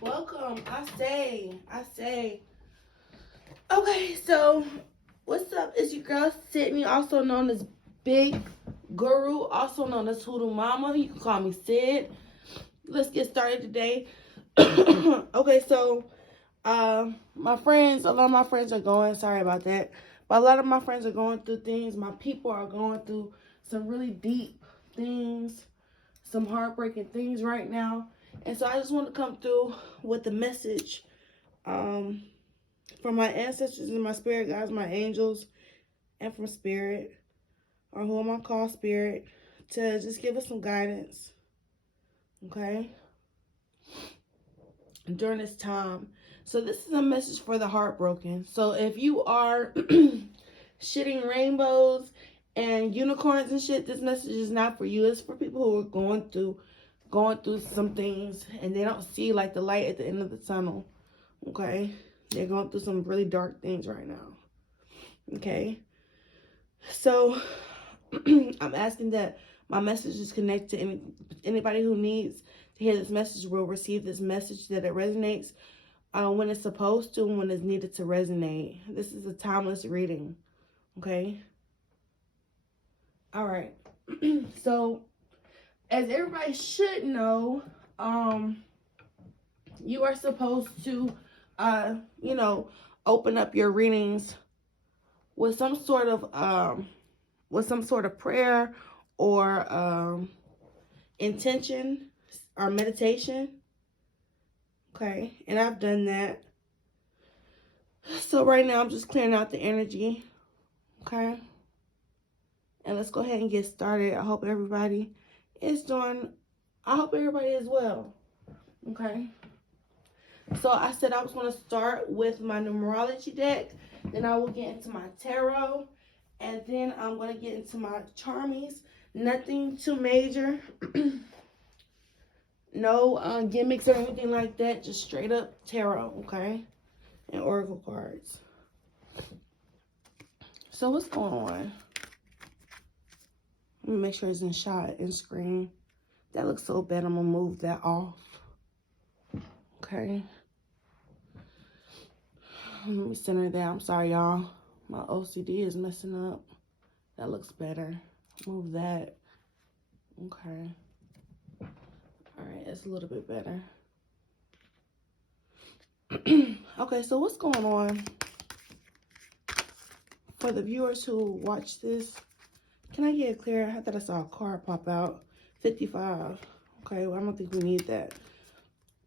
Welcome. I say. Okay, so what's up? It's your girl Sydney, also known as Big Guru, also known as Hoodoo Mama. You can call me Sid. Let's get started today. Okay, so my friends, a lot of my friends are going. Sorry about that, but a lot of my friends are going through things. My people are going through some really deep things, some heartbreaking things right now. And so I just want to come through with the message um, from my ancestors and my spirit guides, my angels, and from spirit, or who am I call spirit, to just give us some guidance, okay, during this time. So this is a message for the heartbroken. So if you are shitting rainbows and unicorns and shit, this message is not for you. It's for people who are going through some things and they don't see like the light at the end of the tunnel. Okay, they're going through some really dark things right now. Okay, so I'm asking that my message is connected to anybody who needs to hear this message will receive this message, that it resonates when it's supposed to and when it's needed to resonate. This is a timeless reading. Okay, all right. So as everybody should know, you are supposed to, open up your readings with some sort of prayer or intention or meditation. Okay, and I've done that. So right now I'm just clearing out the energy. Okay, and let's go ahead and get started. I hope everybody is well. Okay, so I said I was going to start with my numerology deck, then I will get into my tarot, and then I'm going to get into my charmies. Nothing too major. No gimmicks or anything like that. Just straight up tarot, okay? And oracle cards. So what's going on? Let me make sure it's in shot and screen. That looks so bad. I'm going to move that off. Okay. Let me center that. I'm sorry, y'all. My OCD is messing up. That looks better. Move that. Okay. All right, that's a little bit better. Okay, so what's going on? For the viewers who watch this, can I get it clear? I thought I saw a card pop out. 55. Okay, well, I don't think we need that.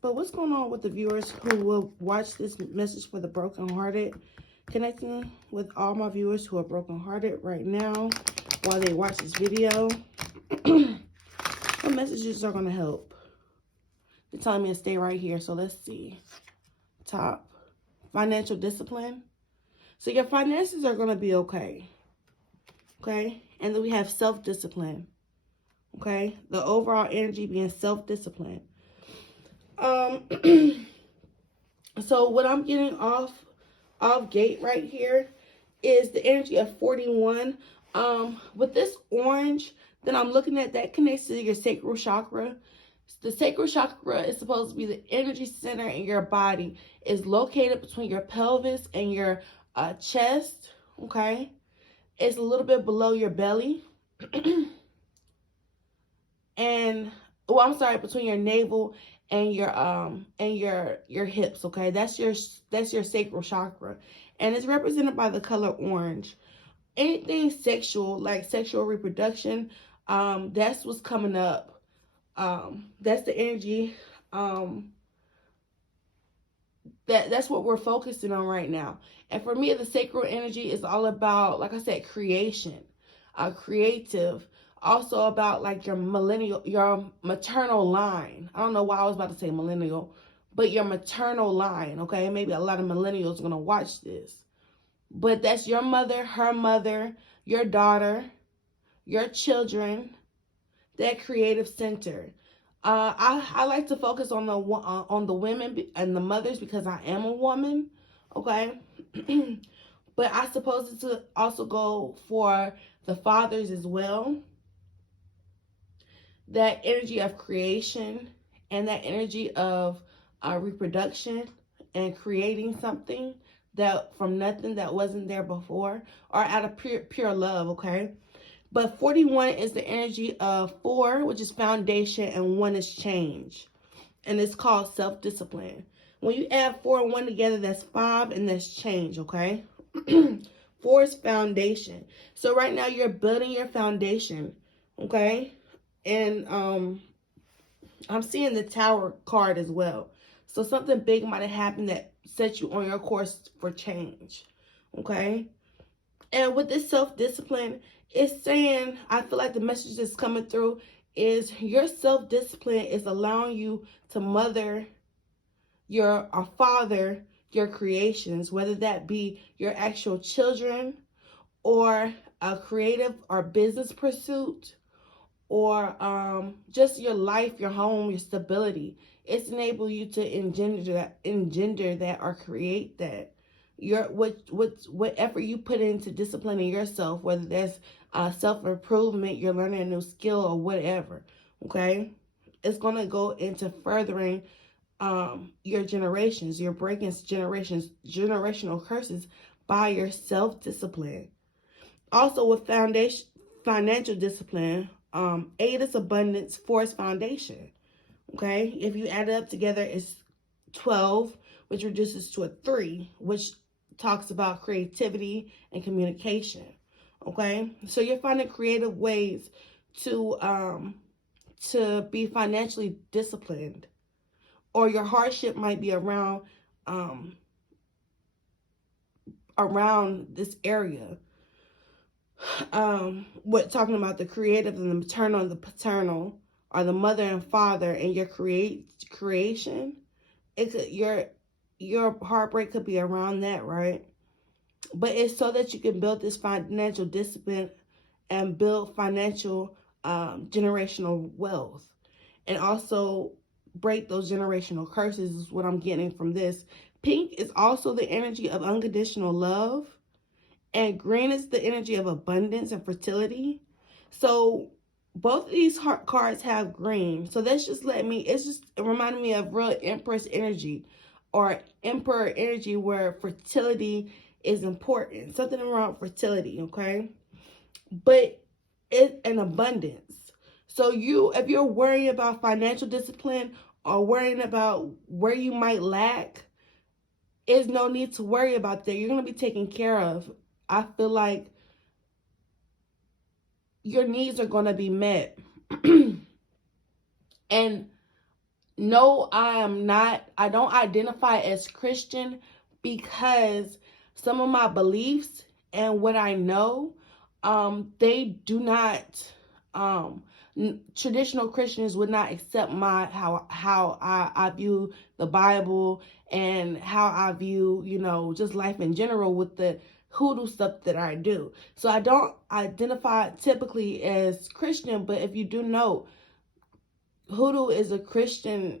But what's going on with the viewers who will watch this message for the brokenhearted? Connecting with all my viewers who are brokenhearted right now while they watch this video. What messages are going to help? They're telling me to stay right here, so let's see. Top. Financial discipline. So your finances are going to be okay. Okay? And then we have self-discipline. Okay? The overall energy being self-discipline. So what I'm getting off gate right here is the energy of 41. With this orange, then I'm looking at that connects to your sacral chakra. The sacral chakra is supposed to be the energy center in your body. It's located between your pelvis and your chest. Okay, it's a little bit below your belly, and between your navel and your hips. Okay, that's your sacral chakra, and it's represented by the color orange. Anything sexual, like sexual reproduction, that's what's coming up. That's the energy. That's what we're focusing on right now. And for me, the sacral energy is all about, like I said, creation, creative. Also about like your maternal line. I don't know why I was about to say millennial, but your maternal line. Okay, maybe a lot of millennials are gonna watch this, but that's your mother, her mother, your daughter, your children. That creative center. I like to focus on the women and the mothers because I am a woman, okay? But I suppose it's to also go for the fathers as well. That energy of creation and that energy of reproduction and creating something that from nothing that wasn't there before, or out of pure love, okay? But 41 is the energy of 4, which is foundation, and 1 is change. And it's called self-discipline. When you add 4 and 1 together, that's 5, and that's change, okay? 4 is foundation. So right now you're building your foundation, okay? And I'm seeing the Tower card as well. So something big might have happened that set you on your course for change, okay? And with this self-discipline, it's saying, I feel like the message that's coming through is your self-discipline is allowing you to mother or father your creations, whether that be your actual children or a creative or business pursuit, or just your life, your home, your stability. It's enable you to engender that or create that. What effort you put into disciplining yourself, whether that's self-improvement, you're learning a new skill or whatever, okay? It's going to go into furthering your generations. You're breaking generational curses by your self-discipline. Also with financial discipline, 8 is abundance, 4 is foundation. Okay, if you add it up together, it's 12, which reduces to a 3, which talks about creativity and communication. Okay, so you're finding creative ways to be financially disciplined, or your hardship might be around this area. What talking about the creative and the maternal and the paternal, or the mother and father, and your creation. It could, your heartbreak could be around that, right? But it's so that you can build this financial discipline and build financial generational wealth, and also break those generational curses is what I'm getting from this. Pink is also the energy of unconditional love, and green is the energy of abundance and fertility. So both of these cards have green. So that's just it's just reminding me of real Empress energy or Emperor energy, where fertility is important. Something around fertility, okay? But it's an abundance. So if you're worrying about financial discipline or worrying about where you might lack, there's no need to worry about that. You're going to be taken care of. I feel like your needs are going to be met. And no, I don't identify as Christian, because some of my beliefs and what I know, they do not, traditional Christians would not accept how I view the Bible, and how I view, just life in general with the hoodoo stuff that I do. So I don't identify typically as Christian, but if you do know, hoodoo is a Christian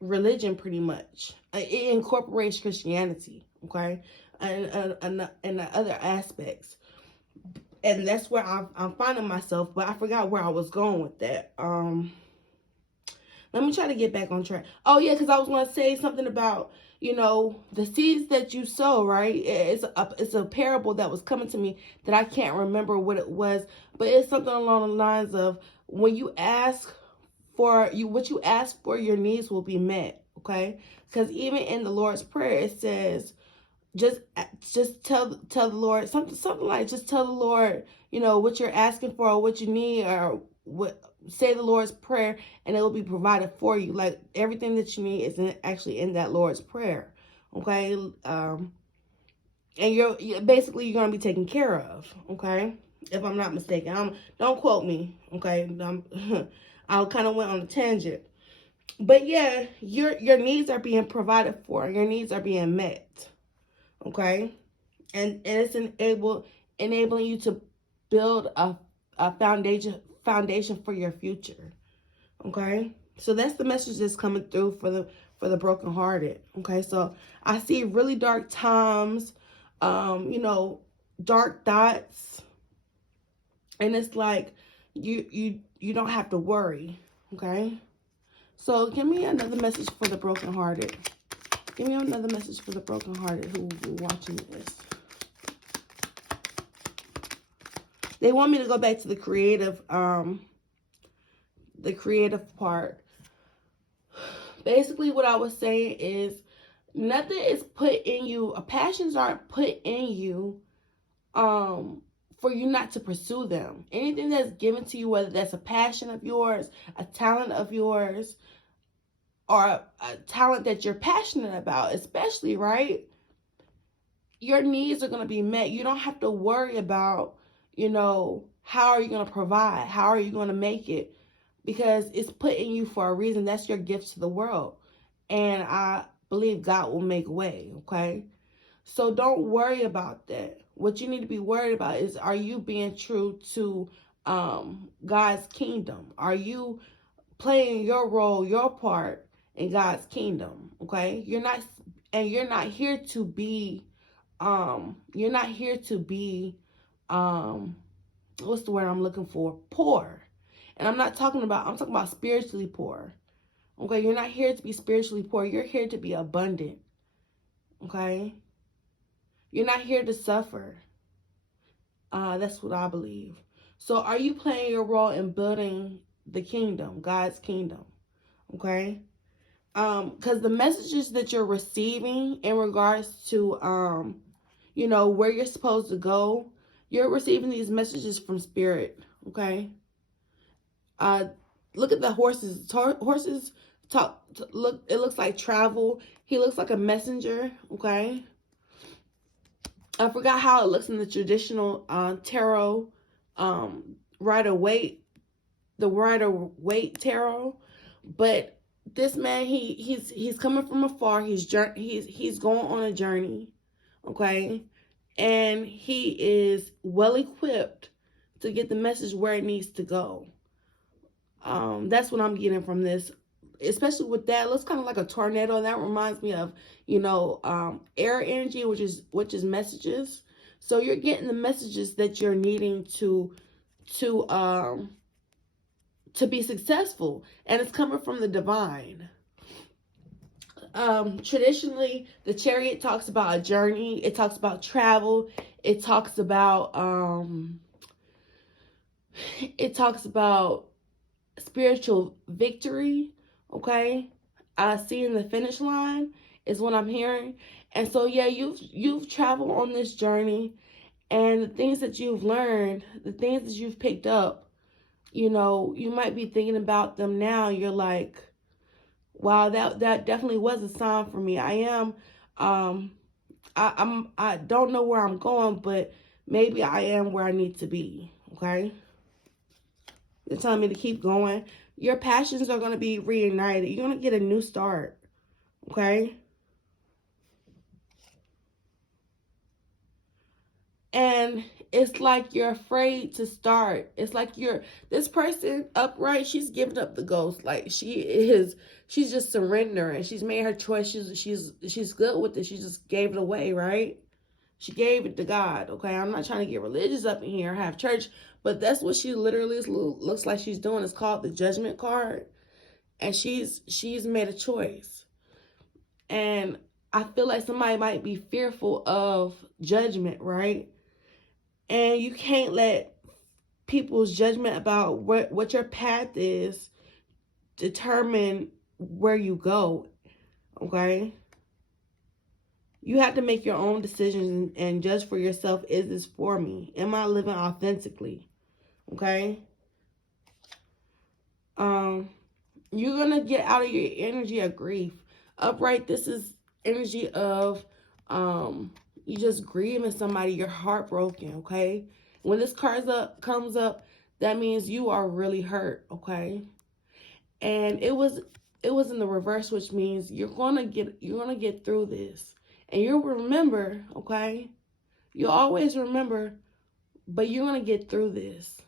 religion pretty much. It incorporates Christianity, okay, and the other aspects. And that's where I'm finding myself, but I forgot where I was going with that. Let me try to get back on track. Oh, yeah, because I was going to say something about, the seeds that you sow, right? It's a parable that was coming to me that I can't remember what it was, but it's something along the lines of, when you ask what you ask for, your needs will be met, okay? Because even in the Lord's Prayer, it says, just tell the Lord something like, just tell the Lord, what you're asking for or what you need, or say the Lord's Prayer, and it will be provided for you. Like, everything that you need is actually in that Lord's Prayer, okay? And you're basically, you're gonna be taken care of, okay? If I'm not mistaken, don't quote me, okay? I kind of went on a tangent, but yeah, your needs are being provided for. Your needs are being met, okay? And it's enabling you to build a foundation for your future, okay? So that's the message that's coming through for the brokenhearted, okay? So I see really dark times, dark thoughts, and it's like you don't have to worry, okay? So give me another message for the brokenhearted. Give me another message for the brokenhearted who watching this. They want me to go back to the creative part. Basically, what I was saying is nothing is put in you. Passions aren't put in you for you not to pursue them. Anything that's given to you, whether that's a passion of yours, a talent of yours, or a talent that you're passionate about, especially, right? Your needs are going to be met. You don't have to worry about, how are you going to provide? How are you going to make it? Because it's put in you for a reason. That's your gift to the world. And I believe God will make a way, okay? So don't worry about that. What you need to be worried about is, are you being true to God's kingdom? Are you playing your role, your part in God's kingdom, okay? You're not here to be, what's the word I'm looking for? Poor. And I'm talking about spiritually poor. Okay, you're not here to be spiritually poor. You're here to be abundant. Okay? You're not here to suffer. That's what I believe. So are you playing your role in building the kingdom, God's kingdom? Okay? Because the messages that you're receiving in regards to, where you're supposed to go, you're receiving these messages from spirit. Okay? Look at the horses. Horses look. It looks like travel. He looks like a messenger. Okay. I forgot how it looks in the traditional tarot, Rider-Waite, the Rider-Waite tarot. But this man, he's coming from afar. He's going on a journey. Okay, and he is well equipped to get the message where it needs to go. That's what I'm getting from this, especially with that. It looks kind of like a tornado. That reminds me of, air energy, which is messages. So you're getting the messages that you're needing to be successful, and it's coming from the divine. Traditionally, the Chariot talks about a journey. It talks about travel. It talks about spiritual victory. Okay, seeing the finish line is what I'm hearing. And so yeah, you've traveled on this journey, and the things that you've learned, the things that you've picked up, you might be thinking about them now. You're like, wow, that definitely was a sign for me. I don't know where I'm going, but maybe I am where I need to be. Okay, they're telling me to keep going. Your passions are going to be reignited. You're going to get a new start. Okay? And it's like you're afraid to start. It's like this person upright, she's giving up the ghost. Like she's just surrendering. She's made her choice. She's good with it. She just gave it away, right? She gave it to God. Okay, I'm not trying to get religious up in here, have church, but that's what she literally looks like she's doing. It's called the Judgment card, and she's made a choice. And I feel like somebody might be fearful of judgment, right? And you can't let people's judgment about what your path is determine where you go. Okay? You have to make your own decisions and judge for yourself. Is this for me? Am I living authentically? Okay? You're going to get out of your energy of grief. Upright, this is energy of you just grieving somebody. You're heartbroken, okay? When this card comes up, that means you are really hurt, okay? And it was in the reverse, which means you're gonna get through this. And you'll remember, okay? You'll always remember, but you're going to get through this,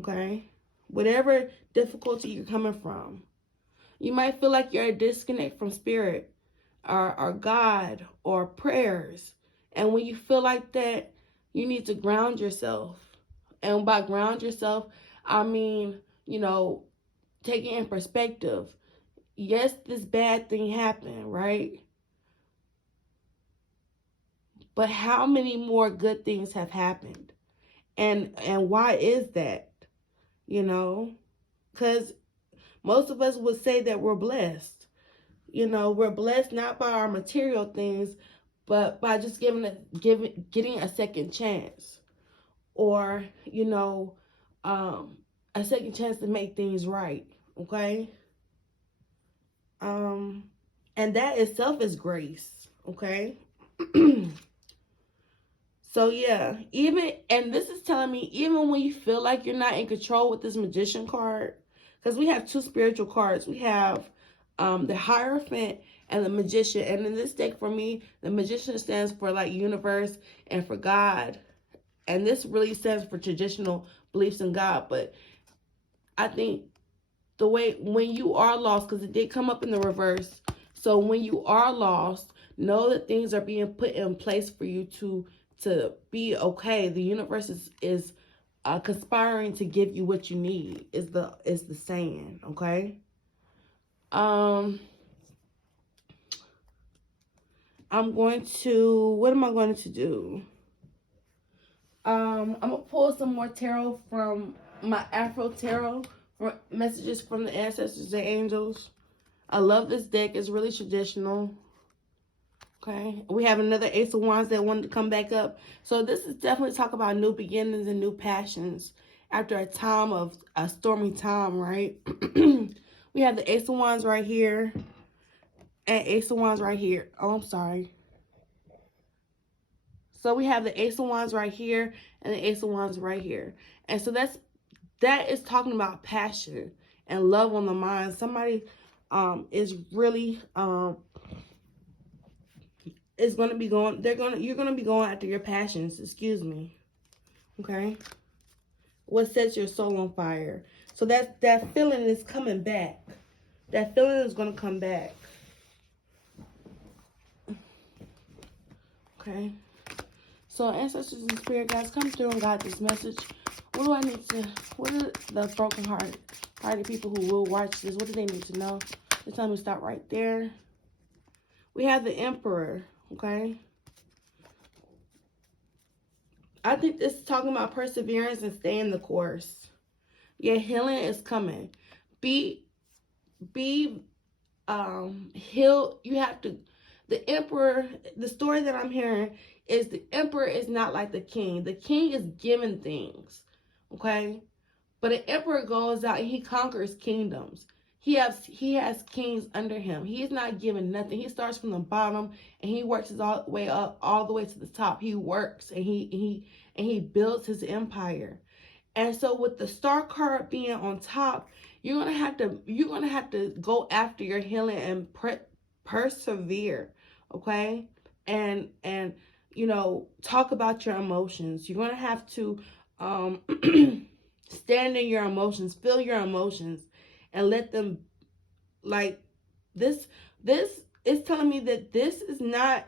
okay? Whatever difficulty you're coming from. You might feel like you're a disconnect from spirit or God or prayers. And when you feel like that, you need to ground yourself. And by ground yourself, I mean, take it in perspective. Yes, this bad thing happened, right? But how many more good things have happened? And why is that? You know? Because most of us would say that we're blessed. You know, we're blessed not by our material things, but by just getting a second chance. Or, you know, a second chance to make things right. Okay? And that itself is grace. Okay? So yeah, and this is telling me, even when you feel like you're not in control with this Magician card, because we have two spiritual cards. We have the Hierophant and the Magician. And in this deck, for me, the Magician stands for like universe and for God. And this really stands for traditional beliefs in God. But I think the way when you are lost, because it did come up in the reverse. So when you are lost, know that things are being put in place for you to be okay. The universe is conspiring to give you what you need. Is the saying, okay? I'm going to, what am I going to do? I'm gonna pull some more tarot from my Afro Tarot, for messages from the ancestors and angels. I love this deck. It's really traditional. Okay, we have another Ace of Wands that wanted to come back up. So this is definitely talk about new beginnings and new passions after a time of a stormy time, right? We have the Ace of Wands right here and Ace of Wands right here. Oh, I'm sorry. So we have the Ace of Wands right here and the Ace of Wands right here. And so that is talking about passion and love on the mind. Somebody is really is going to be going, you're going to be going after your passions, excuse me. Okay? What sets your soul on fire. So that feeling is coming back. That feeling is going to come back. Okay? So ancestors and spirit guides, come through and guide this message. What do I need to, what are the broken hearted people who will watch this, what do they need to know? They're telling me to stop right there. We have the Emperor, okay? I think this is talking about perseverance and staying the course. Your healing is coming. Be healed. You have to, the Emperor, the story that I'm hearing is the Emperor is not like the king. The king is given things, okay? But an emperor goes out and he conquers kingdoms. He has kings under him. He is not given nothing. He starts from the bottom and he works his way up all the way to the top. He works and he builds his empire. And so with the star card being on top, you're gonna have to go after your healing and persevere, okay? And you know, talk about your emotions. You're gonna have to stand in your emotions, feel your emotions, and let them, like, this is telling me that this is not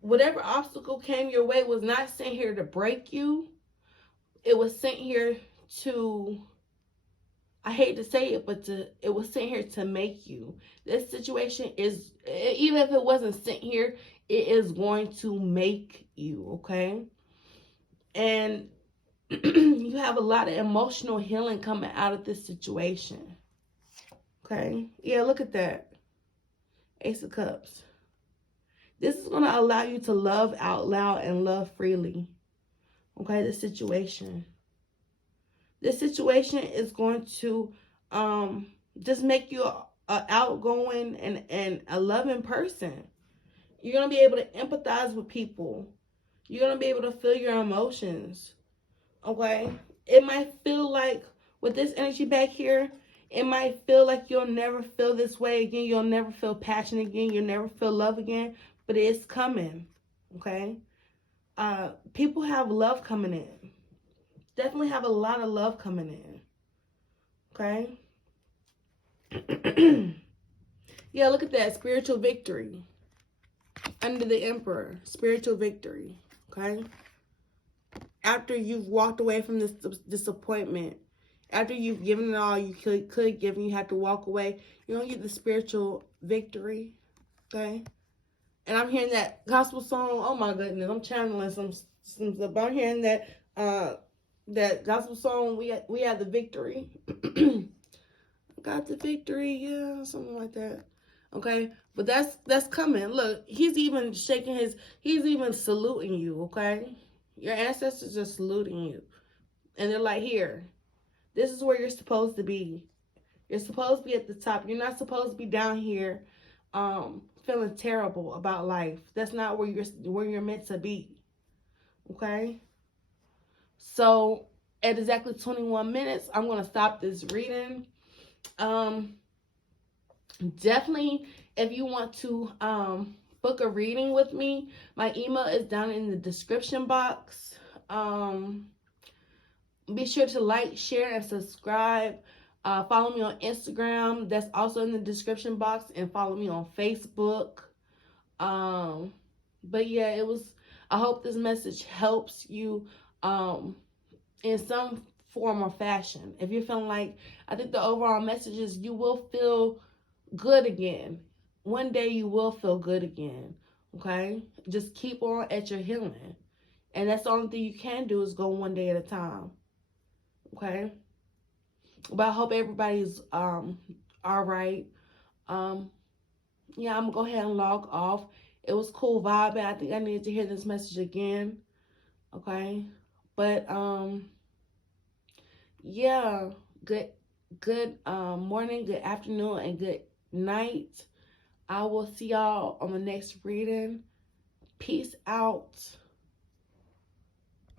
whatever obstacle came your way was not sent here to break you. It was sent here to, I hate to say it, but it was sent here to make you. This situation is, even if it wasn't sent here, it is going to make you, okay? And you have a lot of emotional healing coming out of this situation. Okay? Yeah, look at that. Ace of Cups. This is going to allow you to love out loud and love freely. Okay, this situation. This situation is going to just make you a outgoing and a loving person. You're going to be able to empathize with people. You're going to be able to feel your emotions. Okay? It might feel like, with this energy back here, it might feel like you'll never feel this way again. You'll never feel passion again. You'll never feel love again. But it's coming. Okay? People have love coming in. Definitely have a lot of love coming in. Okay? Yeah, look at that. Spiritual victory. Under the Emperor. Spiritual victory. Okay? After you've walked away from this disappointment, after you've given it all you could give, and you have to walk away, you don't get the spiritual victory. Okay. And I'm hearing that gospel song. Oh my goodness, I'm channeling some stuff. I'm hearing that that gospel song. We have the victory. Got the victory, yeah, something like that. Okay, but that's coming. Look, he's even shaking his. He's even saluting you. Okay, your ancestors are saluting you, and they're like, here, this is where you're supposed to be. You're supposed to be at the top. You're not supposed to be down here, feeling terrible about life. That's not where you're meant to be. Okay. So at exactly 21 minutes, I'm gonna stop this reading. Definitely, if you want to book a reading with me, my email is down in the description box. Be sure to like, share, and subscribe. Follow me on Instagram. That's also in the description box. And follow me on Facebook. But yeah, I hope this message helps you in some form or fashion. If you're feeling like, I think the overall message is you will feel good again. One day you will feel good again. Okay? Just keep on at your healing. And that's the only thing you can do is go one day at a time. Okay? But I hope everybody's all right. Yeah, I'm gonna go ahead and log off. It was cool vibing. I think I needed to hear this message again. Okay? But yeah, good morning, good afternoon, and good night. I will see y'all on the next reading. Peace out.